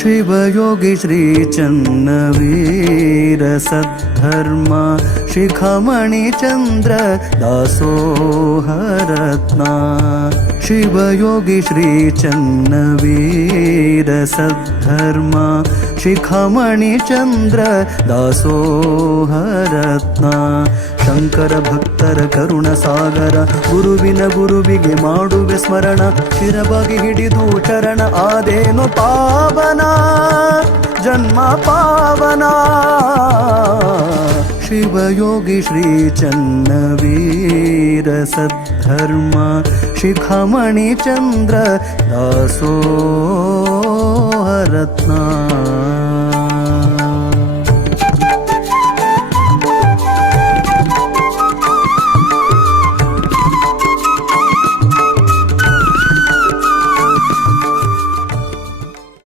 शिवयोगी श्रीचन्नवीरसद्धर्मा शिखमणिचन्द्र दासोहरत्ना शिवयोगी श्रीचन्न शिखमणिचन्द्र दासोहरत्ना ಶಂಕರ ಭಕ್ತರ ಕರುಣ ಸಾಗರ, ಗುರುವಿನ ಗುರುವಿಗೆ ಮಾಡುವೆ ಸ್ಮರಣ ಸ್ಥಿರವಾಗಿ ಹಿಡಿದು ಚರಣ, ಆದೇನು ಪಾವನ, ಜನ್ಮ ಪಾವನ. ಶಿವಯೋಗಿ ಶ್ರೀ ಚನ್ನವೀರ ಸದ್ಧರ್ಮ, ಶಿಖಮಣಿ ಚಂದ್ರ ದಾಸೋಹರತ್ನ